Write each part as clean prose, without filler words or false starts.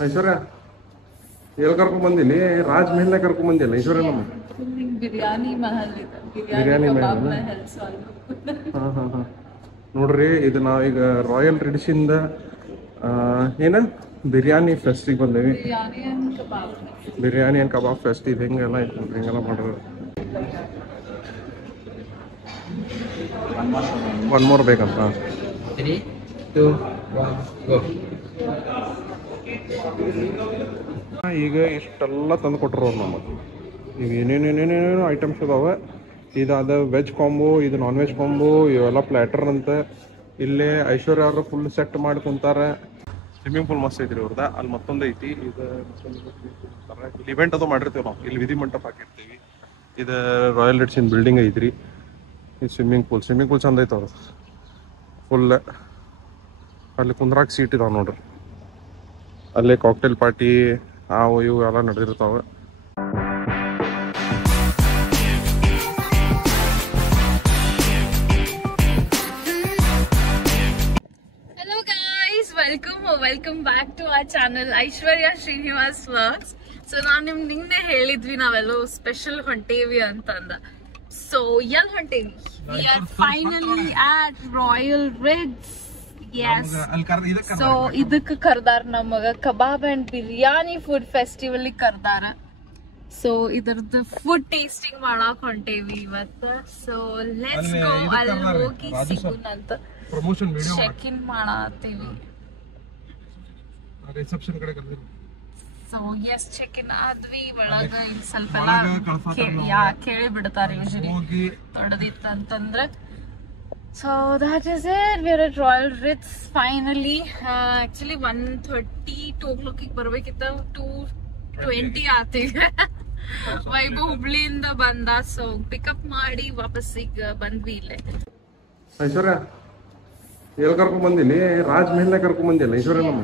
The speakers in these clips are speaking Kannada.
ಐಶ್ವರ್ಯ ಎಲ್ಲಿ ಕರ್ಕೊಂಡ್ ಬಂದಿನಿ ರಾಜ್ ಮೆಹಲ್ನ ಕರ್ಕೊಂಡ್ ಬಂದಿಲ್ಲ ಐಶ್ವರ್ಯ ನಮ್ಮ ಬಿರಿಯಾನಿ ಮಹಲ್ ಇದೆ ಬಿರಿಯಾನಿ ಕಬಾಬ್ ಮಹಲ್ ಮಹಲ್ ಸಾಲ್ವ್ ಹಾ ಹಾ ಹಾ ನೋಡ್ರಿ ಇದು ನಾವೀಗ ರಾಯಲ್ ರಿಡಿಶಿಂದ ಏನ ಬಿರಿಯಾನಿ ಫೆಸ್ಟಿಗೆ ಬಂದೇವಿ biryani and kebab biryani and kebab fest ಇದು ಹಿಂಗೆಲ್ಲ ಐತೆ ನೋಡ್ರಿ ಹಿಂಗೆಲ್ಲ ಮಾಡೋದು ಒನ್ ಮೋರ್ ಬೇಕಂತ 3, 2, 1, go. ಈಗ ಇಷ್ಟೆಲ್ಲ ತಂದು ಕೊಟ್ಟರು ಅವ್ರು ನಮಗೆ ಈಗ ಏನೇನೇನೇನೇನೇನು ಐಟಮ್ಸ್ ಇದಾವೆ ಇದಾದ ವೆಜ್ ಕಾಂಬೋ ಇದು ನಾನ್ ವೆಜ್ ಕಾಂಬೋ ಇವೆಲ್ಲ ಪ್ಲ್ಯಾಟರ್ ಅಂತ ಇಲ್ಲೇ ಐಶ್ವರ್ಯ ಅವರು ಫುಲ್ ಸೆಟ್ ಮಾಡಿ ಕುಂತಾರೆ ಸ್ವಿಮ್ಮಿಂಗ್ ಪೂಲ್ ಮಸ್ತ್ ಐತ್ರಿ ಅವ್ರದ ಅಲ್ಲಿ ಮತ್ತೊಂದು ಐತಿ ಇದು ಇಲ್ಲಿ ಇವೆಂಟ್ ಅದು ಮಾಡಿರ್ತೀವಿ ನಾವು ಇಲ್ಲಿ ವಿಧಿ ಮಂಟಪ ಹಾಕಿರ್ತೀವಿ ಇದು ರಾಯಲ್ ರಿಡ್ಸಿನ್ ಬಿಲ್ಡಿಂಗ್ ಐತ್ರಿ ಇದು ಸ್ವಿಮ್ಮಿಂಗ್ ಪೂಲ್ ಚಂದ ಐತೆ ಅವ್ರದ್ದು ಫುಲ್ ಅಲ್ಲಿ ಕುಂದ್ರಾಕ್ ಸೀಟ್ ಇದಾವೆ ನೋಡ್ರಿ ಅಲ್ಲೇ ಕಾಕ್ಟೇಲ್ ಪಾರ್ಟಿ ಅವು ಇವು ಎಲ್ಲ ನಡೆದಿರ್ತಾವೆ Hello guys, welcome back to our channel Aishwarya Srinivas Vlogs. So ನಾನು ನಿನ್ನೆ ಹೇಳಿದ್ವಿ ನಾವೆಲ್ಲೋ ಸ್ಪೆಷಲ್ ಹೊಂಟೇವಿ ಅಂತಂದ. So ಎಲ್ಲಿ ಹೊಂಟೇವಿ? We are finally at Royal Ritz. Yes. So ಇದಕ್ಕೆ ಕರ್ದಾರ ನಮಗ kebab and biryani food festival ಕರ್ದಾರ. ಸೊ ಇದರದ್ದು ಫುಡ್ ಟೇಸ್ಟಿಂಗ್ ಮಾಡಕ್ ಹೊಂಟೇವಿ ಇವತ್ತು. ಸೊ ಲೆಟ್ಸ್ ಗೋ ಅಲ್ಲಿ ಹೋಗಿ ಸಿಗುನಂತ ಪ್ರಮೋಷನ್ ವಿಡಿಯೋ ಚೆಕ್ ಇನ್ ಮಾಡತ್ತೀವಿ. ರಿಸೆಪ್ಷನ್ ಕಡೆ ಕರೆದಿರಿ ಸೊ ಎಸ್ ಚೆಕ್ ಇನ್ ಆದ್ವಿ ಒಳಗ ಇನ್ ಸ್ವಲ್ಪ ಎಲ್ಲ ಕೇಳಿ ಬಿಡ್ತಾರೆ ಯೂಶಲಿ ತೊಡದಿತ್ತಂತಂದ್ರೆ. So that is it. We are at Royal Ritz finally. Actually 1:30 2 o'clock ಬರ್ಬೇಕಿತ್ತ 2:20 ಆತಿಗೆ Vaibhav ಹುಬ್ಳಿಯಿಂದ ಬಂದ. ಸೊ ಪಿಕಪ್ ಮಾಡಿ ವಾಪಸ್ ಈಗ ಬಂದ್ವಿ ಇಲ್ಲೇ. ಐಶ್ವರ್ಯ ಎಲ್ಲಿ ಕರ್ಕೊಂಡ್ ಬಂದಿನಿ ರಾಜ್ ಮೆಹಲ್ನ ಕರ್ಕೊಂಡ್ ಬಂದಿಲ್ಲ ಐಶ್ವರ್ಯ ನಮ್ಮ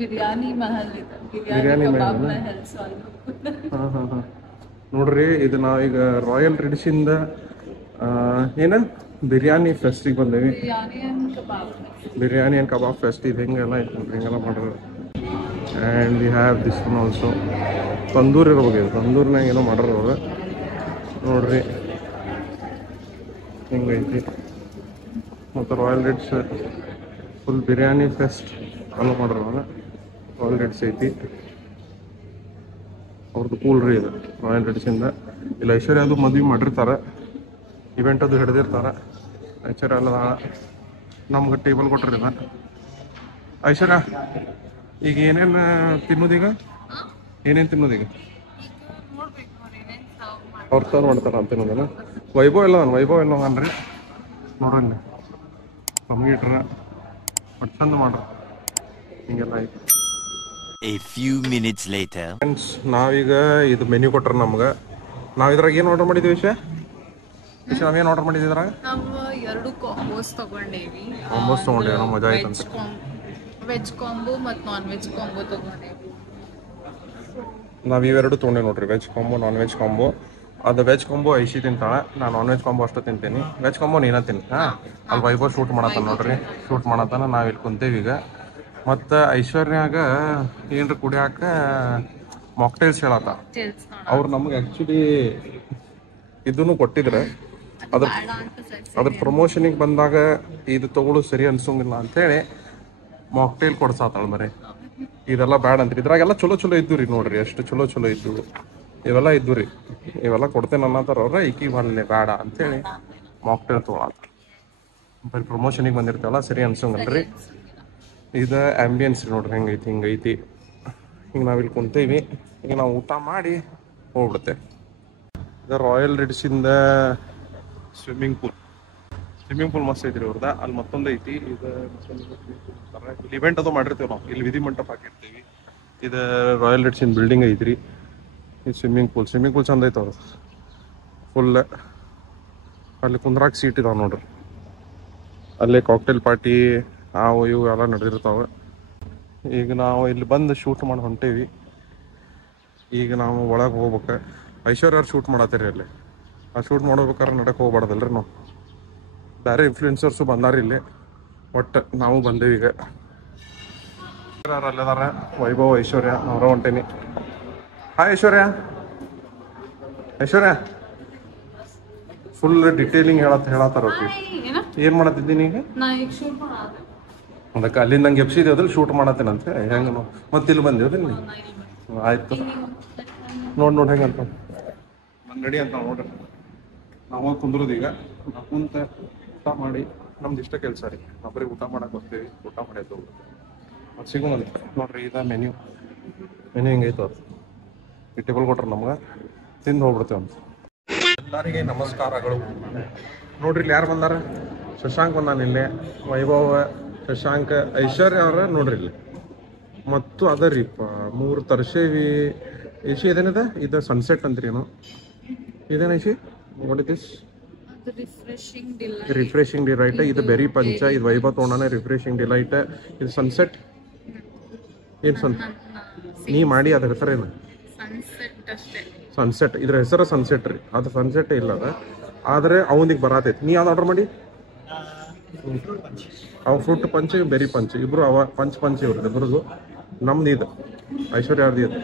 ಬಿರಿಯಾನಿ ಮಹಲ್ ಇದೆ ಬಿರಿಯಾನಿ ಕಬಾಬ್ ಮಹಲ್ ಸಾಲ್ವ್ ಹಾ ಹಾ ಹಾ ನೋಡ್ರಿ ಇದು ನಾವೀಗ ರಾಯಲ್ ರಿಡಿಶಿಂದ ಏನ ಬಿರಿಯಾನಿ ಫೆಸ್ಟಿಗೆ ಬಂದೇವಿ ಬಿರಿಯಾನಿ ಅಂಡ್ ಕಬಾಬ್ ಫೆಸ್ಟ್ ಇದು ಹಿಂಗೆಲ್ಲ ಐತೆ ನೋಡ್ರಿ ಹಿಂಗೆಲ್ಲ ಮಾಡೋದು and we have this one also tandoor ಇರ್ಬೇಕು ಇದು ತಂದೂರ್ನಾಗ ಏನೋ ಮಾಡೋರು ಅವ್ರು ನೋಡ್ರಿ ಹಿಂಗೈತಿ ಮತ್ತು ರಾಯಲ್ ರಿಡ್ಸ್ ಫುಲ್ ಬಿರಿಯಾನಿ ಫೆಸ್ಟ್ ಅಲ್ಲ ಮಾಡೋರು ಅವ್ರು ರಾಯಲ್ ರಿಡ್ಸ್ ಐತಿ ಅವ್ರದ್ದು ಕೂಲ್ ರೀ ಇದು ರಾಯಲ್ ರಿಡ್ಸಿಂದ ಇಲ್ಲಿ ಐಶ್ವರ್ಯ ಅದು ಮದುವೆ ಮಾಡಿರ್ತಾರೆ ಇವೆಂಟ್ ಅದು ಹಿಡ್ದಿರ್ತಾರೆ ಐಶ್ವರ್ಯ ಅಲ್ಲ ನಮ್ಗೆ ಟೇಬಲ್ ಕೊಟ್ಟಿರಲಿಲ್ಲ ಐಶ್ವರ್ಯ ಈಗ ಏನೇನು ತಿನ್ನೋದೀಗ ಏನೇನು ತಿನ್ನೋದೀಗ ಅವ್ರ ಸರ್ವ್ ಮಾಡ್ತಾರ ಅಂತ ತಿನ್ನೋದಲ್ಲ ವೈಭವ್ ಎಲ್ಲ ಅನ್ರಿ ನೋಡ್ರಿ ಕಮ್ಮಿ ಇಟ್ರ ಒಟ್ಟು ಚಂದ ಮಾಡ್ರಿ ಹಿಂಗೆಲ್ಲ ಐತಿ. A few minutes later. Friends ನಾವೀಗ ಇದು ಮೆನ್ಯೂ ಕೊಟ್ರ ನಮ್ಗೆ ನಾವು ಇದ್ರಾಗ ಏನು ಆರ್ಡರ್ ಮಾಡಿದ್ವಿ ನಾವೇನು ಆರ್ಡರ್ ಮಾಡಿದ್ವಿ ಇದ್ರಾಗ ನಾವು 2 ಕಾಂಬೋಸ್ ತಗೊಂಡೇವಿ. ಕಾಂಬೋಸ್ ತೊಗೊಂಡೇವಿ ನಾವು ಮಜಾ ಆಯ್ತಂತ ವೆಜ್ ಕಾಂಬೋ ಮತ್ತು ನಾನ್ ವೆಜ್ ಕಾಂಬೋ ತಗೊಂಡೇವಿ. ನಾವು ಇವೆರಡು ತೊಗೊಂಡೇವಿ ನೋಡ್ರಿ veg combo non veg combo. ಅದು ವೆಜ್ ಕಾಂಬೋ ಐಶಿ ತಿಂತಾಳೆ ನಾನು ನಾನ್ ವೆಜ್ ಕಾಂಬೋ ಅಷ್ಟು ತಿಂತೀನಿ ವೆಜ್ ಕಾಂಬೋ ನೀನ ತಿನ್ನಿ ಹಾಂ ಅಲ್ಲಿ ವೈಭವ್ ಶೂಟ್ ಮಾಡತ್ತಾನ ನೋಡ್ರಿ ಶೂಟ್ ಮಾಡತ್ತಾನ ನಾವು ಇಲ್ಲಿ ಕುಂತೇವಿ ಈಗ. ಮತ್ತು ಐಶ್ವರ್ಯಾಗ ಏನ್ರ ಕುಡಿಯಾಕ ಮಾಕ್ಟೇಲ್ಸ್ ಹೇಳತ್ತ ಅವ್ರು ನಮಗೆ ಆ್ಯಕ್ಚುಲಿ ಇದನ್ನು ಕೊಟ್ಟಿದ್ರೆ ಅದ್ರ ಪ್ರಮೋಷನಿಗೆ ಬಂದಾಗ ಇದು ತಗೊಳ್ಳೋದು ಸರಿ ಅನ್ಸೋಂಗಿಲ್ಲ ಅಂತೇಳಿ ಮಾಕ್ಟೇಲ್ ಕೊಡ್ಸಾತಾಳ ಮರೆ ಇದೆಲ್ಲ ಬ್ಯಾಡ ಅಂತ್ರಿ ಇದ್ರಾಗೆಲ್ಲ ಚಲೋ ಇದ್ದು ರೀ ನೋಡ್ರಿ ಎಷ್ಟು ಚಲೋ ಇದ್ದು ಇವೆಲ್ಲ ಇದ್ದು ರೀ ಇವೆಲ್ಲ ಕೊಡ್ತೇನೆ ಅನ್ನತ್ತಾರ ಅವ್ರ ಈಕಿ ಬರಲಿ ಬೇಡ ಅಂತೇಳಿ ಮಾಕ್ಟೇಲ್ ತೊಗೊಳತ್ತ ಬರೀ ಪ್ರಮೋಷನಿಗೆ ಬಂದಿರ್ತೇವಲ್ಲ ಸರಿ ಅನ್ಸೋಂಗಲ್ರಿ. ಇದು ಆ್ಯಂಬಿಯನ್ಸ್ ರೀ ನೋಡ್ರಿ ಹಿಂಗೈತಿ ಹಿಂಗೆ ನಾವಿಲ್ಲಿ ಕುಂತೇವಿ ಈಗ ನಾವು ಊಟ ಮಾಡಿ ಹೋಗ್ಬಿಡುತ್ತೆ. ಇದು ರಾಯಲ್ ರಿಡ್ಸಿಂದ ಸ್ವಿಮ್ಮಿಂಗ್ ಪೂಲ್ ಮಸ್ತ್ ಐತ್ರಿ ಅವ್ರದ ಅಲ್ಲಿ ಮತ್ತೊಂದು ಐತಿ ಇದು ಇಲ್ಲಿ ಇವೆಂಟ್ ಅದು ಮಾಡಿರ್ತೀವಿ ನಾವು ಇಲ್ಲಿ ವಿಧಿ ಮಂಟಪ ಹಾಕಿರ್ತೀವಿ ಇದು ರಾಯಲ್ ರಿಡ್ಸಿನ್ ಬಿಲ್ಡಿಂಗ್ ಐತ್ರಿ ಇದು ಸ್ವಿಮ್ಮಿಂಗ್ ಪೂಲ್ ಚಂದ ಐತೆ ಅವ್ರದ್ದು ಫುಲ್ ಅಲ್ಲಿ ಕುಂದ್ರಾಕ್ ಸೀಟ್ ಇದಾವೆ ನೋಡ್ರಿ ಅಲ್ಲೇ ಕಾಕ್ಟೇಲ್ ಪಾರ್ಟಿ ಅವು ಇವು ಎಲ್ಲ ನಡೆದಿರ್ತಾವೆ. ಈಗ ನಾವು ಇಲ್ಲಿ ಬಂದು ಶೂಟ್ ಮಾಡಿ ಹೊಂಟೇವಿ ಈಗ ನಾವು ಒಳಗೆ ಹೋಗ್ಬೇಕು. ಐಶ್ವರ್ಯ ಶೂಟ್ ಮಾಡತ್ತೀರಿ ಅಲ್ಲಿ ಆ ಶೂಟ್ ಮಾಡ್ಬೇಕಾದ್ರೆ ನಡಕ್ಕೆ ಹೋಗ್ಬಾರ್ದಲ್ರಿ ನಾವು ಬೇರೆ ಇನ್ಫ್ಲೂಯೆನ್ಸರ್ಸು ಬಂದಾರ ಇಲ್ಲಿ ಒಟ್ಟು ನಾವು ಬಂದೇವಿ ಈಗ ಅಲ್ಲಿದಾರ ವೈಭವ್ ಐಶ್ವರ್ಯ ಅವರ ಹೊಂಟೇನಿ. ಹಾಯ್ ಐಶ್ವರ್ಯ. ಐಶ್ವರ್ಯ ಫುಲ್ ಡಿಟೇಲಿಂಗ್ ಹೇಳತ್ತಾರ. ಏನ್ ಮಾಡತ್ತಿದ್ದೀನಿ ಈಗ? ಅದಕ್ಕೆ ಅಲ್ಲಿಂದ ನಂಗೆ ಎಪ್ಸಿದೆ ಅದ್ರಲ್ಲಿ ಶೂಟ್ ಮಾಡತ್ತೇನಂತೆ. ಹೆಂಗ ಮತ್ತೆ ಇಲ್ಲಿ ಬಂದೇವ್ರಿ ನೀವು? ಆಯ್ತು ನೋಡಿ ಹೆಂಗಂತ ರೆಡಿ ಅಂತ ನೋಡ್ರಿ. ನಾವು ಕುಂದ್ರದು ಈಗ. ನಾವು ಕುಂತ ಊಟ ಮಾಡಿ ನಮ್ದು ಇಷ್ಟ ಕೆಲಸ ರೀ. ನಾವು ಬರೀ ಊಟ ಮಾಡಕ್ಕೆ ಬರ್ತೀವಿ. ಊಟ ಮಾಡಿದ್ದು ಅದು ಸಿಗೋಲ್ಲ ನೋಡ್ರಿ. ಇದ ಮೆನ್ಯೂ ಹಿಂಗೈತು. ಅದು ಈ ಟೇಬಲ್ ಕೊಟ್ರೆ ನಮ್ಗೆ ತಿಂದು ಹೋಗ್ಬಿಡ್ತೇವೆ ಅಂತ. ಎಲ್ಲರಿಗೆ ನಮಸ್ಕಾರಗಳು. ನೋಡ್ರಿ ಇಲ್ಲಿ ಯಾರು ಬಂದಾರ? ಶಶಾಂಕ್ ಬಂದಾನ ಇಲ್ಲೇ, ವೈಭವ್, ಶಶಾಂಕ್, ಐಶ್ವರ್ಯ ಅವ್ರ ನೋಡ್ರಿ ಇಲ್ಲಿ. ಮತ್ತು ಅದ ರೀಪ 3 ತರ್ಸೇವಿ. ಐಶಿ ಇದೇನಿದೆ? ಇದು ಸನ್ಸೆಟ್ ಅಂತ್ರಿ ಏನು ಇದೇನ ಐಶಿ? What is this? Refreshing delight. ಇದು ಬೆರಿ ಪಂಚ. ಇದು ವೈಭವ್ ತೋಣನೆ ರಿಫ್ರೆಶಿಂಗ್ ಡಿಲೈಟ್. ಇದು ಸನ್ಸೆಟ್. ಏನು ನೀ ಮಾಡಿ ಅದ್ರ ಹೆಸರೇನು? ಸನ್ಸೆಟ್. ಇದ್ರ ಹೆಸರು ಸನ್ಸೆಟ್ ರೀ. ಅದು ಸನ್ಸೆಟ್ ಇಲ್ಲ ಅದ. ಆದ್ರೆ ಅವನಿಗೆ ಬರತೈತಿ. ನೀ ಯಾವ್ದು ಆರ್ಡರ್ ಮಾಡಿ? ಅವ ಫ್ರೂಟ್ ಪಂಚ್, ಬೆರಿ ಪಂಚ್ ಇಬ್ರು. ಅವ ಪಂಚ್ ಇವ್ರದ್ದು ಇಬ್ರದು. ನಮ್ದು ಇದು ಐಶ್ವರ್ಯ ಅವ್ರದ್ದು ಇದು.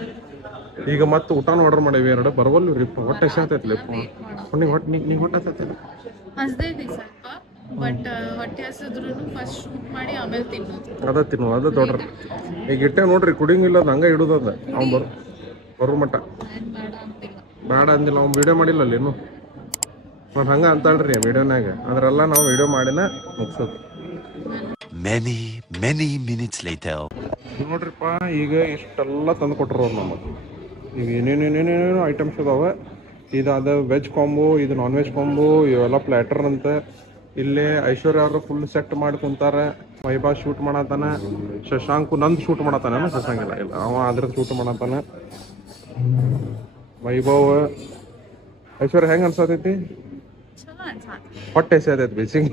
ಈಗ ಮತ್ತೆ ಊಟನೂ ಆರ್ಡರ್ ಮಾಡೇವಿ 2. ಬರವಲ್ಲು ರೀ. ಹೊಟ್ಟೆ ಎಷ್ಟ ಆತೈತಿ ಲಿಪ್ಪ ನೀ ಹೊಟ್ಟೆ ಆತೈತಿ. ಅದ ತಿನ್ನು ಅದ ದೊಡ್ಡ್ರಿ. ಈಗ ಇಟ್ಟೆ ನೋಡ್ರಿ ಕುಡಿಂಗಿಲ್ಲ. ಅದು ಹಂಗ ಇಡುದದ. ಅವ್ನು ಬರೋ ಮಟ್ಟ ಬೇಡ ಅಂದಿಲ್ಲ. ಅವ್ನು ವಿಡಿಯೋ ಮಾಡಿಲ್ಲ ಅಲ್ಲಿ ಇನ್ನು. ಮತ್ತೆ ಹಂಗ ಅಂತಾಳ್ರಿ ವಿಡಿಯೋನಾಗ. ಅದ್ರೆಲ್ಲ ನಾವು ವಿಡಿಯೋ ಮಾಡಿನ ಮುಗಿಸೋದು. Many minutes later. ನೋಡ್ರಿಪ್ಪ ಈಗ ಇಷ್ಟೆಲ್ಲ ತಂದು ಕೊಟ್ಟರು ಅವ್ರು ನಮಗೆ. ಈಗ ಏನೇನೇನೇನೇನೇನು ಐಟಮ್ಸ್ ಅದಾವೆ. ಇದು ವೆಜ್ ಕಾಂಬೋ, ಇದು ನಾನ್ ವೆಜ್ ಕಾಂಬೋ, ಇವೆಲ್ಲ ಪ್ಲ್ಯಾಟರ್ ಅಂತ. ಇಲ್ಲೇ ಐಶ್ವರ್ಯ ಅವರು ಫುಲ್ ಸೆಟ್ ಮಾಡಿ ಕುಂತಾರೆ. ವೈಭವ್ ಶೂಟ್ ಮಾಡತ್ತಾನ. ಶಶಾಂಕು ನಂದು ಶೂಟ್ ಮಾಡತ್ತಾನ. ಶಶಾಂಕ್ ಇಲ್ಲ ಅವ ಅದ್ರ ಶೂಟ್ ಮಾಡತ್ತಾನ. ವೈಭವ್ ಐಶ್ವರ್ಯ ಹೆಂಗ ಅನ್ಸತೈತಿ? ಹೊಟ್ಟೆ ಎಸೆದೈತಿ ಬೇಸಿಗೆ.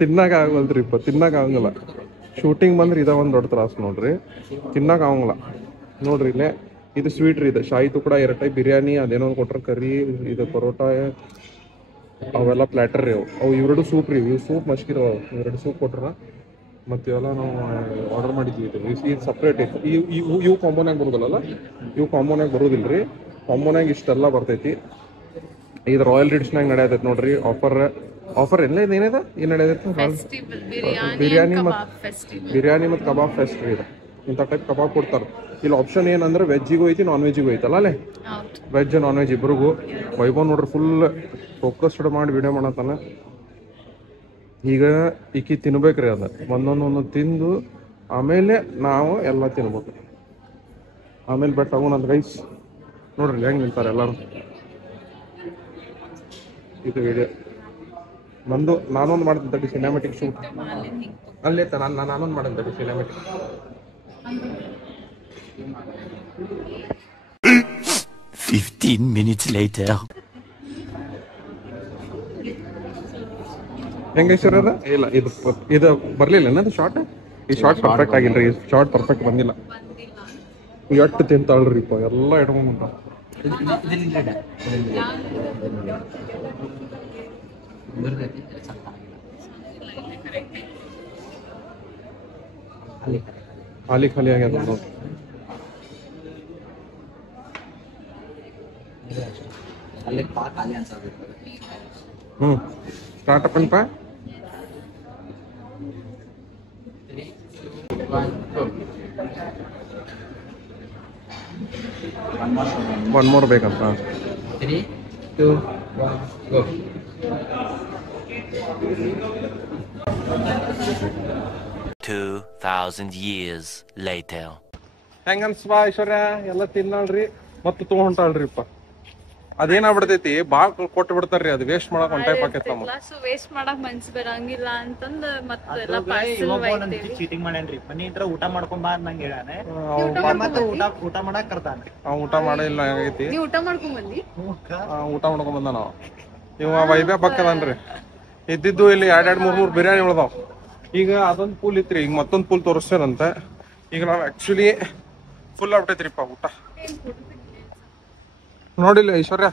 ತಿನ್ನಾಕ ಆಗಲ್ರಿಪ್ಪ. ತಿನ್ನಾಕ ಆಗಂಗಿಲ್ಲ. ಶೂಟಿಂಗ್ ಬಂದ್ರೆ ಇದ ಒಂದು ದೊಡ್ಡ ತ್ರಾಸ ನೋಡ್ರಿ. ತಿನ್ನಾಕ ಆಗಂಗಿಲ್ಲ ನೋಡ್ರಿ. ಇಲ್ಲೇ ಇದು ಸ್ವೀಟ್ ರೀ. ಇದು ಶಾಹಿ ತುಕಡ 2 ಟೈಪ್ ಬಿರಿಯಾನಿ. ಅದೇನೋ ಕೊಟ್ರ ಕರಿ. ಇದು ಪರೋಟ ಅವೆಲ್ಲ ಪ್ಲ್ಯಾಟರ್ ರೀ. ಅವು 2 ಸೂಪ್ ರೀ. ಇವು ಸೂಪ್ ಮಸ್ಕಿರೋ 2 ಸೂಪ್ ಕೊಟ್ರ. ಮತ್ತೆ ಇವೆಲ್ಲ ನಾವು ಆರ್ಡರ್ ಮಾಡಿದ್ವಿ. ಇದು ಸಪ್ರೇಟ್ ಐತಿ. ಇವು ಕಾಂಬೋನಾಗ ಬರೋದಿಲ್ಲ. ಇವು ಕಾಂಬೋನಾಗ ಬರೋದಿಲ್ರಿ. ಕಾಂಬೋನಾಗ ಇಷ್ಟೆಲ್ಲ ಬರ್ತೈತಿ. ಇದು ರಾಯಲ್ ರಿಡ್ಸ್ನಾಗ ನಡೆಯತೈತಿ ನೋಡ್ರಿ ಆಫರ್ ಎಲ್ಲ ಏನಿದೆ? ಏನು ನಡೆಯತೈತಿ? ಬಿರಿಯಾನಿ ಮತ್ತು ಕಬಾಬ್ ಫೆಸ್ಟ್ ರೀ. ಇದು ಇಂಥ ಟೈಪ್ ಕಬಾಬ್ ಕೊಡ್ತಾರೆ. ಇಲ್ಲಿ ಆಪ್ಷನ್ ಏನಂದ್ರೆ ವೆಜ್ಜಿಗೂ ಐತಿ, ನಾನ್ ವೆಜ್ಜಿಗೂ ಐತಲ್ಲ. ಅಲ್ಲೇ ವೆಜ್ ನಾನ್ ವೆಜ್ ಇಬ್ರಿಗೂ. ವೈಭವ್ ನೋಡ್ರಿ ಫುಲ್ ಫೋಕಸ್ಡ್ ಮಾಡಿ ವಿಡಿಯೋ ಮಾಡತ್ತಾನ. ಈಗ ಈಕಿ ತಿನ್ಬೇಕ್ರಿ. ಅದ ಒಂದೊಂದು ತಿಂದು ಆಮೇಲೆ ನಾವು ಎಲ್ಲ ತಿನ್ಬೇಕು. ಆಮೇಲೆ ಬೆಟ್ಟ ಆಗೋಣಂತ ಗೈಸ್. ನೋಡ್ರಿ ಹೆಂಗೆ ನಿಂತಾರೆ ಎಲ್ಲರೂ. ಇದು ವಿಡಿಯೋ ನಂದು. ನಾನೊಂದು ಮಾಡ್ತೀನಿ ಸಿನಿಮ್ಯಾಟಿಕ್ ಶೂಟ್. ಅಲ್ಲೇ ನಾನೊಂದು ಮಾಡಿದ್ದೆ ಸಿನಿಮ್ಯಾಟಿಕ್. 15 minutes later. ಹೆಂಗೆ ಸರ್ ಅದ? ಇಲ್ಲ ಇದು ಬರ್ಲಿಲ್ಲ ಅನ್ನೋದು ಶಾರ್ಟ್. ಈ ಶಾರ್ಟ್ ಪರ್ಫೆಕ್ಟ್ ಆಗಿಲ್ರಿ. ಈ ಶಾರ್ಟ್ ಪರ್ಫೆಕ್ಟ್ ಬಂದಿಲ್ಲ. ಎಷ್ಟು ತಿಂತಾಳ್ರಿಪ್ಪ ಎಲ್ಲ ಇಟ್ಕೊಂಡ್. ಖಾಲಿ ಆಗ್ಯದ ನೋಡಿ. ಸ್ಟಾರ್ಟಪ್ ಅನ್ಪ. ಒನ್ ಮೋರ್ ಬೇಕಂತ. 3, 2, 1, go. 2000 years later. ಹೆಂಗ ಅನ್ಸ್ಬಾ ಐಶ್ವರ್ಯ? ಎಲ್ಲ ತಿನ್ನಲ್ರಿ ಮತ್ತು ತೊಗೊಂಟಾಳ್ರಿಪ್ಪ. ಅದೇನಾಗ್ಬಿಡ್ತೈತಿ ಬಾಳ್ ಕೊಟ್ಟು ಬಿಡ್ತಾರ್ರಿ. ಅದು ವೇಸ್ಟ್ ಮಾಡಕ್ ಒಂದ್ ಟೈಪ್ ಆಕೈತಿ ನಮ್ಗೆ. ವೇಸ್ಟ್ ಮಾಡಕ್ ಮನ್ಸ್ ಬರಂಗಿಲ್ಲ ಅಂತಂದ ಮತ್ತೆಲ್ಲ ಪಾರ್ಸಲ್ ಒಯ್ತೇವಿ. ಚೀಟಿಂಗ್ ಮಾಡೇನ್ರಿ. ಮನಿ ಇದ್ರ ಊಟ ಮಾಡ್ಕೊಂಡ್ ಬಾ ನಂಗೆ ಹೇಳಾನೆ. ಮತ್ತೆ ಊಟ ಮಾಡಕ್ ಕರ್ತಾನ್ರಿ. ಊಟ ಮಾಡಿಲ್ಲ ಆಗೈತಿ. ನೀವ್ ಊಟ ಮಾಡ್ಕೊಂಡ್ ಬಂದಿ? ಊಟ ಮಾಡ್ಕೊಂಡ್ ಬಂದ ನಾವು. ಇವ ವೈಭವ ಪಕ್ಕದನ್ರಿ. ಇದ್ದಿದ್ದು ಇಲ್ಲಿ 2-3 ಬಿರಿಯಾನಿ ಉಳ್ದಾವ್. ಈಗ ಅದೊಂದು ಪೂಲ್ ಇತ್ರಿ. ಈಗ ಮತ್ತೊಂದು ಪೂಲ್ ತೋರಿಸ್ತೇನಂತ. ಈಗ ನಾವ್ ಆಕ್ಚುಲಿ ಫುಲ್ ಆಗ್ಬಿಟ್ಟೈತ್ರಿಪ್ಪ ಊಟ. ನೋಡಿಲ್ಲ ಐಶ್ವರ್ಯ?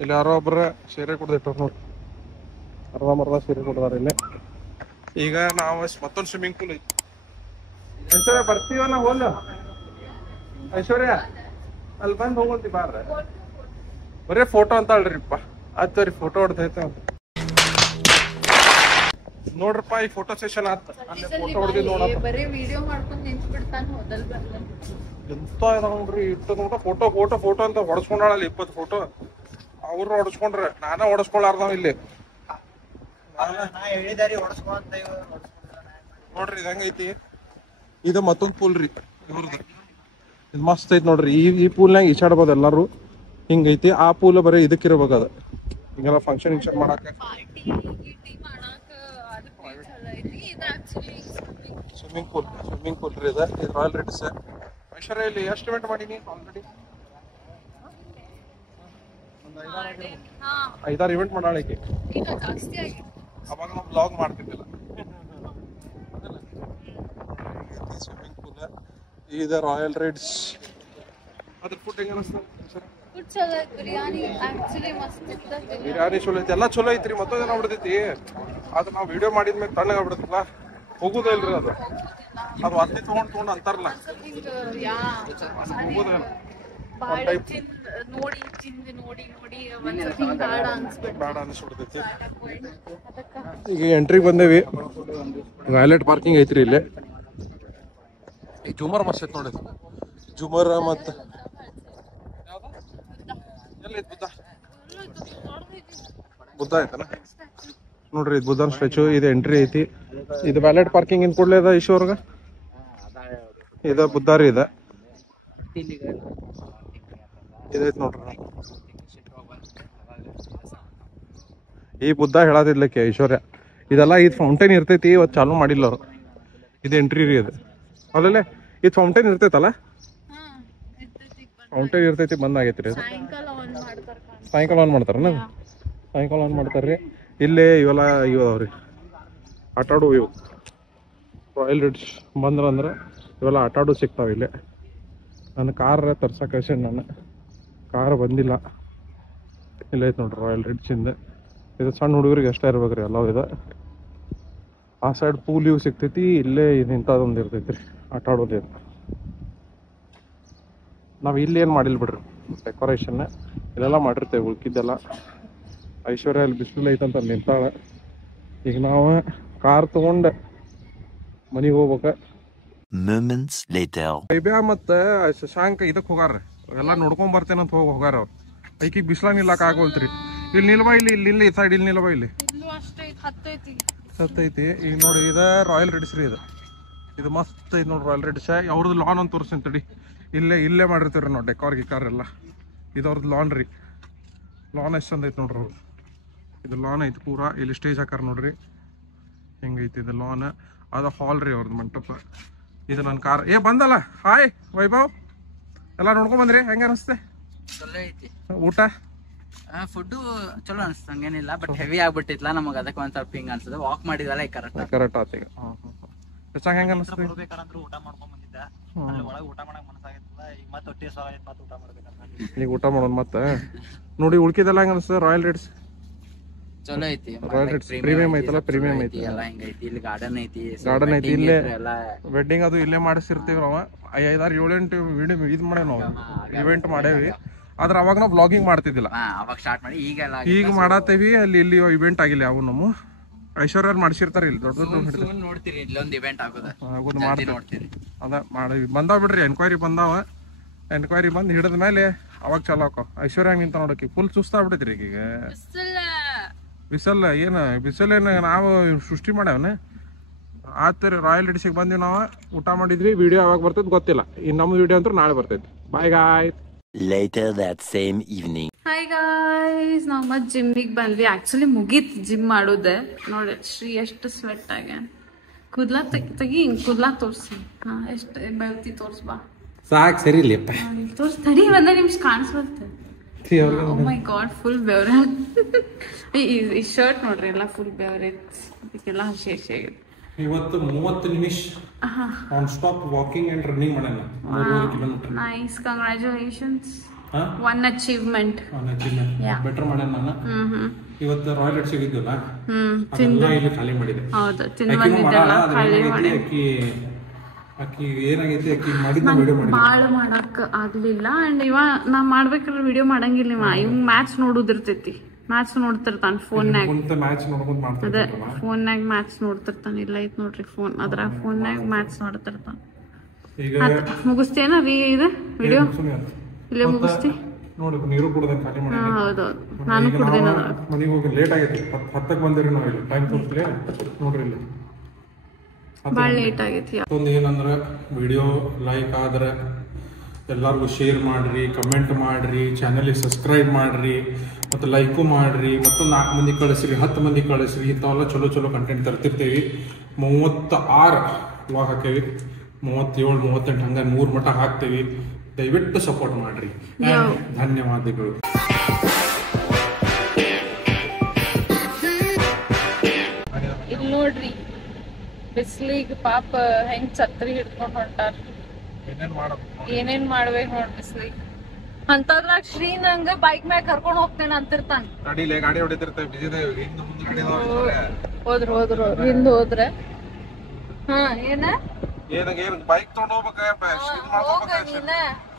ಇಲ್ಲಿ ಯಾರೋ ಒಬ್ರ ಸೀರೆ ಕುಡ್ದಿಟ್ಟಾರ ನೋಡಿ. ಅರ್ಧ ಸೀರೆ ಕುಡ್ದಾರ. ಇಲ್ಲಿ ಈಗ ನಾವು ಮತ್ತೊಂದು ಸ್ವಿಮ್ಮಿಂಗ್ ಪೂಲ್ ಐತಿ. ಐಶ್ವರ್ಯ ಬರ್ತೀವ ನಾ ಹೋಲ್ ಐಶ್ವರ್ಯ ಅಲ್ಲಿ ಬಂದು ಹೋಗಂತಿ ಬಾರ ಬರೇ ಫೋಟೋ ಅಂತ ಅಲ್ರಿಪ್ಪ ಆಯ್ತರಿ ಫೋಟೋ ಹೊಡ್ದೈತೆ ಅಂತ ನೋಡ್ರಪ್ಪ ಈ ಫೋಟೋ ಸೆಷನ್ ಆತ ಅಲ್ಲಿ ಫೋಟೋ ಹೊಡೆದಿ ನೋಡಪ್ಪ ಬರೀ ವಿಡಿಯೋ ಮಾಡ್ಕೊಂಡು ನಿಂತ್ಬಿಡ್ತಾನ ಹೋದಲ್ ಬರ್ಲ ಎಂತ ಇದಾವ್ರಿ ಇಟ್ಟು ನೋಡ ಫೋಟೋ ಫೋಟೋ ಫೋಟೋ ಅಂತ ಹೊಡ್ಸ್ಕೊಂಡಾಳಲ್ಲಿ 20 ಫೋಟೋ ಅವ್ರು ಹೊಡ್ಸ್ಕೊಂಡ್ರೆ ನಾನೇ ಹೊಡ್ಸ್ಕೊಳಾರ್ದಾವ್ ಇಲ್ಲಿ ನೋಡ್ರಿ ಇದಂಗೈತಿ ಇದು ಮತ್ತೊಂದ್ ಪೂಲ್ ರೀ ಇವ್ರದ್ದು ಇದು ಮಸ್ತ್ ಐತಿ ನೋಡ್ರಿ ಈ ಪೂಲ್ನಾಗ ಈಚಾಡ್ಬೋದು ಎಲ್ಲಾರು ಹಿಂಗೈತಿ ಆ ಪೂಲ್ ಬರೀ ಇದಕ್ಕಿರ್ಬೇಕು ಅದ ಹಿಂಗೆಲ್ಲ ಫಂಕ್ಷನ್ ಗಿಂಕ್ಷನ್ ಮಾಡಾಕ ಸ್ವಿಮ್ಮಿಂಗ್ ಪೂಲ್ ರೀ ಇದು ರಾಯಲ್ ರೆಡ್ಸ್ ಐಶ್ವರ್ಯ ಇಲ್ಲಿ ಎಸ್ಟಿಮೇಟ್ ಮಾಡೀನಿ ಆಲ್ರೆಡಿ 5-6 ಇವೆಂಟ್ ಮಾಡಾಳಿಕೆ ಅವಾಗ ನಾವು ಬ್ಲಾಗ್ ಮಾಡ್ತಿದ್ದಿಲ್ಲ ಸ್ವಿಮ್ಮಿಂಗ್ ಪೂಲ್ ಇದು ರಾಯಲ್ ರೈಡ್ಸ್ ಅದ್ರ ಫುಡ್ ಹೆಂಗ ಬಿರಿಯಾನಿ ಚಲೋ ಐತಿ ಎಲ್ಲ ಚಲೋ ಐತ್ರಿ ಮತ್ತೊಂದು ಏನಾಗ್ಬಿಡ್ತೈತಿ ಅದು ನಾವು ವಿಡಿಯೋ ಮಾಡಿದ್ಮೇಲೆ ತಣ್ಣಗಾಗ್ಬಿಡ್ತಲ್ಲ ಹೋಗುದೇ ಇಲ್ರಿ ಅದು ಅದ್ನೇ ತಗೊಂಡ್ ಅಂತಾರಲ್ಲ ಹೋಗುದೇನ ಬೇಡ ಅನ್ಸ್ಬಿಡ್ತೈತಿ ಈಗ ಎಂಟ್ರಿಗೆ ಬಂದೇವಿ ವ್ಯಾಲೆಟ್ ಪಾರ್ಕಿಂಗ್ ಐತ್ರಿ ಇಲ್ಲಿ ಈ ಜೂಮರ್ ಮಸ್ತ್ ಐತಿ ನೋಡಿ ಜೂಮರ್ ಮತ್ತ ಎಲ್ಲೈತಿ ಬುದ್ಧ ಐತನ ನೋಡ್ರಿ ಇದು ಬುದ್ಧನ ಸ್ಟ್ಯಾಚು ಇದು ಎಂಟ್ರಿ ಐತಿ ಇದು ವ್ಯಾಲೆಟ್ ಪಾರ್ಕಿಂಗ್ ಇನ್ ಕೂಡಲೇ ಅದ ಈಶ್ವರ್ಗ ಇದು ಬುದ್ಧ ರೀ ಇದ ಇದೈತಿ ನೋಡ್ರಿ ಈ ಬುದ್ಧ ಹೇಳದಿದ್ಲಕ್ಕೆ ಐಶ್ವರ್ಯ ಇದೆಲ್ಲ ಇದು ಫೌಂಟೇನ್ ಇರ್ತೈತಿ ಇವತ್ತು ಚಾಲೂ ಮಾಡಿಲ್ಲ ಅವ್ರು ಇದು ಎಂಟ್ರಿ ರೀ ಇದು ಅಲ್ಲೇ ಇದು ಫೌಂಟೇನ್ ಇರ್ತೈತಲ್ಲ ಫೌಂಟೇನ್ ಇರ್ತೈತಿ ಬಂದ್ ಆಗೈತ್ರಿ ಅದು ಸಾಯಂಕಾಲ ಆನ್ ಮಾಡ್ತಾರನ ಸಾಯಂಕಾಲ ಆನ್ ಮಾಡ್ತಾರ್ರಿ ಇಲ್ಲೇ ಇವೆಲ್ಲ ಇವ್ರಿ ಆಟಾಡೋ ಇವು ರಾಯಲ್ ರೆಡ್ಸ್ ಬಂದ್ರಂದ್ರೆ ಇವೆಲ್ಲ ಆಟಾಡೋ ಸಿಗ್ತಾವ ಇಲ್ಲೇ ನನ್ನ ಕಾರ್ ತರ್ಸಕ್ಕೆ ಕಳ್ಸೇನಿ ನಾನು ಕಾರ್ ಬಂದಿಲ್ಲ ಇಲ್ಲ ಐತೆ ನೋಡ್ರಿ ರಾಯಲ್ ರೆಡ್ಸ್ ಇಂದ ಇದು ಸಣ್ಣ ಹುಡುಗರಿಗೆ ಅಷ್ಟೇ ಇರ್ಬೇಕ್ರಿ ಎಲ್ಲ ಇದು ಆ ಸೈಡ್ ಪೂಲ್ ಇವು ಸಿಗ್ತೈತಿ ಇಲ್ಲೇ ಇದು ಇಂಥದ್ದೊಂದು ಇರ್ತೈತಿ ರೀ ಆಟಾಡೋದು ಇದು ನಾವು ಇಲ್ಲಿ ಏನು ಮಾಡಿಲ್ಲ ಬಿಡ್ರಿ ಡೆಕೋರೇಷನ್ ಇಲ್ಲೆಲ್ಲ ಮಾಡಿರ್ತೇವೆ ಉಳ್ಕಿದ್ದೆಲ್ಲ ಐಶ್ವರ್ಯ ಅಲ್ಲಿ ಬಿಸಿಲು ಐತಂತ ನಿಂತಾಳ ಈಗ ನಾವು ಕಾರ್ ತಗೊಂಡ ಮನೆಗೆ ಹೋಗ್ಬೇಕ Moments later. ಬೈಬ್ಯಾ ಮತ್ತು ಶಶಾಂಕ ಇದಕ್ಕೆ ಹೋಗಾರ ಎಲ್ಲ ನೋಡ್ಕೊಂಡ್ ಬರ್ತೇನಂತ ಹೋಗಾರ ಅವ್ರು ಐಕಿಗೆ ಬಿಸಿಲ ನಿಲ್ಲಕ್ಕೆ ಆಗೋಲ್ತ್ರಿ ಇಲ್ಲಿ ನಿಲ್ಬಾ ಇಲ್ಲಿ ಈ ಸೈಡ್ ಇಲ್ಲಿ ನಿಲ್ಬಾ ಇಲ್ಲಿ ಹತ್ತೈತಿ ಈಗ ನೋಡಿ ಇದು ರಾಯಲ್ ರೆಡ್ಸ್ ರೀ ಇದು ಮಸ್ತ್ ಐತಿ ನೋಡಿ ರಾಯಲ್ ರೆಡ್ಸ್ ಅವ್ರದ್ದು ಲಾನ್ ಅಂತ ತೋರಿಸ್ತೀನಿ ತಡಿ ಇಲ್ಲೇ ಮಾಡಿರ್ತೀವಿ ನಾವು ಡೆಕಾರ್ ಗಿಕಾರ್ ಎಲ್ಲ ಇದು ಅವ್ರದ್ದು ಲಾನ್ ರೀ ಲಾನ್ ಎಷ್ಟು ಚಂದ ಐತಿ ನೋಡ್ರಿ ಅವ್ರು ಇದು ಲಾನ್ ಐತಿ ಪೂರಾ ಇಲ್ಲಿ ಸ್ಟೇಜ್ ಹಾಕಾರ ನೋಡ್ರಿ ಹೆಂಗೈತಿ ಇದು ಲಾನ್ ಅದು ಹಾಲ್ ರೀ ಅವ್ರದ್ದು ಮಂಟಪ ಇದು ನನ್ನ ಕಾರ್ ಬಂದಲ್ಲ ಹಾಯ್ ವೈಭವ್ ಎಲ್ಲ ನೋಡ್ಕೊಂಡ್ ಬಂದ್ರಿ ಹೆಂಗ ಅನಿಸ್ತೆ ಚಲೋ ಐತಿ ಊಟ ಫುಡ್ ಚಲೋ ಅನ್ಸ್ತ ಹಂಗೇನಿಲ್ಲ ಬಟ್ ಹೆವಿ ಆಗ್ಬಿಟ್ಟಿತ್ಲ ನಮಗ ಅದಕ್ಕೆ ಒಂದ್ ಸ್ವಲ್ಪ ಹಿಂಗ ಅನ್ಸದ ವಾಕ್ ಮಾಡಿದಲ್ಲ ಕರೆಕ್ಟ್ ಆತ ಈಗ ಹೆಚ್ಚಾಗ ಹೆಂಗ ಅನಿಸ್ತದೆ ಬರ್ಬೇಕಂದ್ರು ಊಟ ಮಾಡ್ಕೊಂಡ್ ಬಂದಿದ್ದ ಅಲ್ಲಿ ಒಳಗೆ ಊಟ ಮಾಡಕ್ ಮನಸ್ಸಾಗಿತ್ತಲ್ಲ ಈಗ ಮತ್ತೆ ಹೊಟ್ಟೆ ಸಾಗೈತಿ ಮತ್ತೆ ಊಟ ಮಾಡ್ಬೇಕಂತ ಈಗ ಊಟ ಮಾಡೋಣ ಮತ್ತೆ ನೋಡಿ ಉಳ್ಕಿದೆಲ್ಲ ಹೆಂಗ ಅನಿಸ್ತದೆ ರಾಯಲ್ ರೆಡ್ಸ್ ಚಲೋ ಐತಿ ರಾಯಲ್ ರೆಡ್ಸ್ ಪ್ರೀಮಿಯಂ ಐತಲ್ಲ ಪ್ರೀಮಿಯಂ ಐತಿ ಎಲ್ಲ ಹಿಂಗೈತಿ ಇಲ್ಲಿ ಗಾರ್ಡನ್ ಐತಿ ಇಲ್ಲೇ ವೆಡ್ಡಿಂಗ್ ಅದು ಇಲ್ಲೇ ಮಾಡಿಸಿರ್ತೀವಿ ನಾವು 5-6-7-8 ವಿಡಿಯೋ ಇದು ಮಾಡೇವಿ ನಾವು ಇವೆಂಟ್ ಮಾಡೇವಿ ಆದ್ರೆ ಅವಾಗ ನಾವು ಬ್ಲಾಗಿಂಗ್ ಮಾಡ್ತಿದ್ದಿಲ್ಲ ಅವಾಗ ಸ್ಟಾರ್ಟ್ ಮಾಡಿ ಈಗ ಮಾಡತ್ತೇವಿ ಇಲ್ಲಿ ಇವೆಂಟ್ ಆಗಿಲ್ಲ ಯಾವ ನಮ್ಮ ಐಶ್ವರ್ಯ ಮಾಡಿಸಿರ್ತಾರ ಇಲ್ಲಿ ದೊಡ್ಡ ನೋಡ್ತೀರಿ ಇಲ್ಲೊಂದು ಇವೆಂಟ್ ಆಗೋದು ಮಾಡ್ತೀವಿ ಅದ ಮಾಡೀವಿ ಬಂದಾವ ಬಿಡ್ರಿ ಎನ್ಕ್ವೈರಿ ಬಂದಾವ ಎನ್ಕ್ವೈರಿ ಬಂದು ಹಿಡಿದ ಮೇಲೆ ಅವಾಗ ಚಲೋ ಆಕೋ ಐಶ್ವರ್ಯ ನಿಂತ ನೋಡಕ್ಕೆ ಫುಲ್ ಸುಸ್ತಾಗ್ಬಿಟ್ಟೈತ್ರಿ ಈಗ ಬಿಸಿಲೇನು ನಾವು ಸೃಷ್ಟಿ ಮಾಡ್ಯಾವನ ಆತರ ರಾಯಲ್ ರೆಡ್ಸಿಗೆ ಬಂದಿವಿ ನಾವು ಊಟ ಮಾಡಿದ್ವಿ ವಿಡಿಯೋ ಯಾವಾಗ ಬರ್ತೈತೆ ಗೊತ್ತಿಲ್ಲ ಇನ್ನು ನಮ್ಮ ವಿಡಿಯೋ ಅಂತೂ ನಾಳೆ ಬರ್ತೈತಿ ಬಾಯ್ ಗಾಯ್ Later that same evening. Hi guys ನಾವು ಮತ್ತೆ ಜಿಮ್ಮಿಗೆ ಬಂದ್ವಿ ಆಕ್ಚುಲಿ ಮುಗೀತು ಜಿಮ್ ಮಾಡೋದೆ ನೋಡಿ ಶ್ರೀ ಎಷ್ಟು ಸ್ವೆಟ್ ಆಗ್ಯಾನ ಕೂದ್ಲಾ ತೆಗಿ ಹಿಂಗ್ ಕೂದ್ಲಾ ತೋರ್ಸಿ ಹಾ ಎಷ್ಟು ಬೆಳ್ತಿ ತೋರ್ಸ್ಬಾ ಸಾಕು ಸರಿ ಇಲ್ಲಪ್ಪ ತೋರ್ಸ್ ತಡಿ ಒಂದೇ ನಿಮಿಷ ಕಾಣಿಸ್ಬರ್ತದೆ ಓ ಮೈ ಗಾಡ್ ಫುಲ್ ಬೆವ್ರ ಈ ಶರ್ಟ್ ನೋಡ್ರಿ ಎಲ್ಲ ಫುಲ್ ಬೆವ್ರ ಅದಕ್ಕೆಲ್ಲ ಹಸಿ ಹಸಿ ಆಗಿದೆ ಇವತ್ತು 30 ನಿಮಿಷ non stop walking and running ಮಾಡೋಣ 3 kilometre nice congratulations one achievement. Better ಮಾಡ್ಯಾನ ನಾನು. ಇವತ್ತು ರಾಯಲ್ ಎಡ್ ಸಿಗಿದ್ವಲ್ಲ ತಿಂದು ಇಲ್ಲಿ ಖಾಲಿ ಮಾಡಿದೆ. ಹೌದು ತಿಂದು ಬಂದಿದ್ದೆಲ್ಲ ಖಾಲಿ ಮಾಡಿ. ಅಕ್ಕಿ ಏನಾಗೈತಿ ಅಕ್ಕಿ ಮಾಡಿದ್ನ ವಿಡಿಯೋ ಮಾಡಿ ಬಾಳ ಮಾಡಕ್ ಆಗ್ಲಿಲ್ಲ. ಅಂಡ್ ಇವ ನಾ ಮಾಡ್ಬೇಕಾದ್ರೆ ವಿಡಿಯೋ ಮಾಡಂಗಿಲ್ಲ. ಇವ್ ಮ್ಯಾಚ್ ನೋಡುದಿರ್ತೈತಿ, ಮ್ಯಾಚ್ ನೋಡ್ತಿರ್ತಾನ ಫೋನ್ಯಾಗ. ಮ್ಯಾಚ್ ನೋಡ್ಕೊಂಡ್ ಮಾಡ್ತಾರೆ. ಫೋನ್ಯಾಗ ಮ್ಯಾಚ್ ನೋಡ್ತಿರ್ತಾನ. ಇಲ್ಲ ಐತ್ ನೋಡ್ರಿ ಫೋನ್, ಅದ್ರ ಫೋನ್ಯಾಗ ಮ್ಯಾಚ್ ನೋಡ್ತಿರ್ತಾನ. ಈಗ ಮುಗಿಸ್ತೇನ ಇದು ವಿಡಿಯೋ ಇಲ್ಲೇ ಮುಗಿಸ್ತಿ ನೋಡಿ. ನೀರು ಕುಡ್ದೆ ಖಾಲಿ ಮಾಡಿ. ಹೌದೌದು ನಾನು ಕುಡ್ದೇನ. ಮನೆಗೆ ಹೋಗಿ ಲೇಟ್ ಆಗೈತಿ. 10ಕ್ಕೆ ಬಂದಿರಿ ನಾವು. ಇಲ್ಲಿ ಟೈಮ್ ತೋರಿಸ್ಲಿ ನೋಡ್ರಿ. ಇಲ್ಲಿ ಭಾಳ ಲೇಟ್ ಆಗೈತಿ. ಮತ್ತೊಂದು ಏನಂದ್ರೆ ವಿಡಿಯೋ ಲೈಕ್ ಆದ್ರೆ ಎಲ್ಲರಿಗೂ ಶೇರ್ ಮಾಡ್ರಿ, ಕಮೆಂಟ್ ಮಾಡ್ರಿ, ಚಾನಲ್ಗೆ ಸಬ್ಸ್ಕ್ರೈಬ್ ಮಾಡ್ರಿ, ಮತ್ತು ಲೈಕು ಮಾಡ್ರಿ, ಮತ್ತು 4 ಮಂದಿ ಕಳಿಸ್ರಿ, 10 ಮಂದಿ ಕಳಿಸ್ರಿ. ಇಂಥವೆಲ್ಲ ಚಲೋ ಚಲೋ ಕಂಟೆಂಟ್ ತರ್ತಿರ್ತೀವಿ. 36 ವ್ಲಾಗ್ ಹಾಕೇವಿ. 37, 38 ಹಂಗೆ 3 ಮಟ್ಟ ಹಾಕ್ತೀವಿ. ದಯವಿಟ್ಟು ಸಪೋರ್ಟ್ ಮಾಡ್ರಿ. ಧನ್ಯವಾದಗಳು. ಇಲ್ಲಿ ನೋಡ್ರಿ ಬಿಸ್ಲಿಗೆ ಪಾಪ ಹೆಂಗ್ ಛತ್ರಿ ಹಿಡ್ಕೊಂಡ್ ಹೊಂಟಾರ. ಏನೇನ್ ಮಾಡ್ಬೇಕು ನೋಡ್ ಬಿಸ್ಲಿಗೆ. ಅಂತದ್ರಾಗ ಶ್ರೀ ನಂಗ ಬೈಕ್ ಮ್ಯಾಗ ಕರ್ಕೊಂಡ್ ಹೋಗ್ತೇನೆ ಅಂತಿರ್ತಾನ. ಗಾಡಿ ಹೊಡಿತಿರ್ತೇವೆ. ಹೋದ್ರು ಹಿಂದ್ ಹೋದ್ರೆ ಏನ ಬೈಕ್ ತಗೊಂಡ್ ಹೋಗ್ಬೇಕ.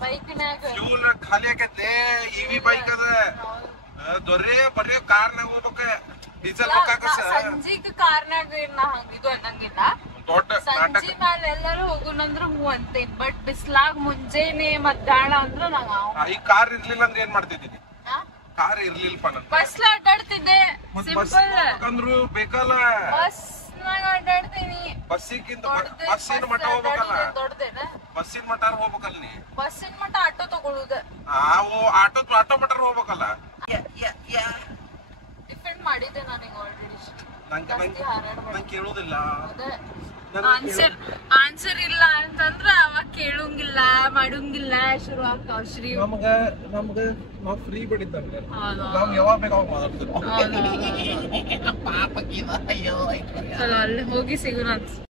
ಬೈಕ್ನ್ಯಾಗ ಖಾಲಿ ಆಕೈತಿ. ಇವಿ ಬೈಕ್ ಅದ ಬರೀ ಕಾರ್ನಾಗ ಹೋಗ್ಬೇಕ. ಡೀಸೆಲ್ ಸಂಜಿಗ್ ಕಾರ್ನ್ಯಾಗ ಇದು ಅನ್ನಂಗಿಲ್ಲ. ಸಂಜಿ ಮ್ಯಾಲ ಎಲ್ಲರೂ ಹೋಗುನಂದ್ರ ಹೂ ಅಂತೇನ್. ಬಟ್ ಬಿಸ್ಲಾಗ್ ಮುಂಜಾನೆ ಮಧ್ಯಾಹ್ನ ಅಂದ್ರ ಈ ಕಾರ್ ಇರ್ಲಿಲ್ಲ ಅಂದ್ರೆ ಏನ್ ಮಾಡ್ತಿದ್ದೀನಿ? ಕಾರ್ ಇರ್ಲಿಲ್ಲಪ್ಪ ನನ್ ಬಸ್ ಅಡ್ಡಾಡ್ತಿದ್ದೆ. ಸಿಂಪಲ್ ಅಂದ್ರು ಬೇಕಲ್ಲ. ಬಸ್ ನಾಗ ಅಡ್ಡಾಡ್ತೀನಿ. ಬಸ್ಸಿಗಿಂತ ಬಸ್ಸಿನ ಮಟ್ಟ ಹೋಗ್ಬೇಕಲ್ಲ. ದೊಡ್ಡದೇನ ಬಸ್ಸಿನ ಮಟ್ಟ ಹೋಗ್ಬೇಕಲ್ಲ. ನೀ ಬಸ್ಸಿನ ಮಟ್ಟ ಆಟೋ ತಗೊಳುದ. ಆಟೋ ಮಟ್ಟ ಹೋಗ್ಬೇಕಲ್ಲ. ಡಿಫೆಂಡ್ ಮಾಡಿದ್ದೆ ನನಗೆ ಆಲ್ರೆಡಿ. ನಂಗೆ ಕೇಳೋದಿಲ್ಲ. ಆನ್ಸರ್ ಇಲ್ಲ ಅಂತಂದ್ರ ಅವಾಗ ಕೇಳಂಗಿಲ್ಲ ಮಾಡಂಗಿಲ್ಲ ಶುರು ಆಗ್ತಾವ. ಶ್ರೀ ನಮ್ಗ ನಾವ್ ಫ್ರೀ ಬಿಡಿದ್ದಂಗ ನಾವ್ ಯಾವಾಗ ಬೇಕಾವಾಗ ಮಾತಾಡ್ತೀವಿ. ಚಲೋ ಅಲ್ಲಿ ಹೋಗಿ ಸಿಗೋಣ.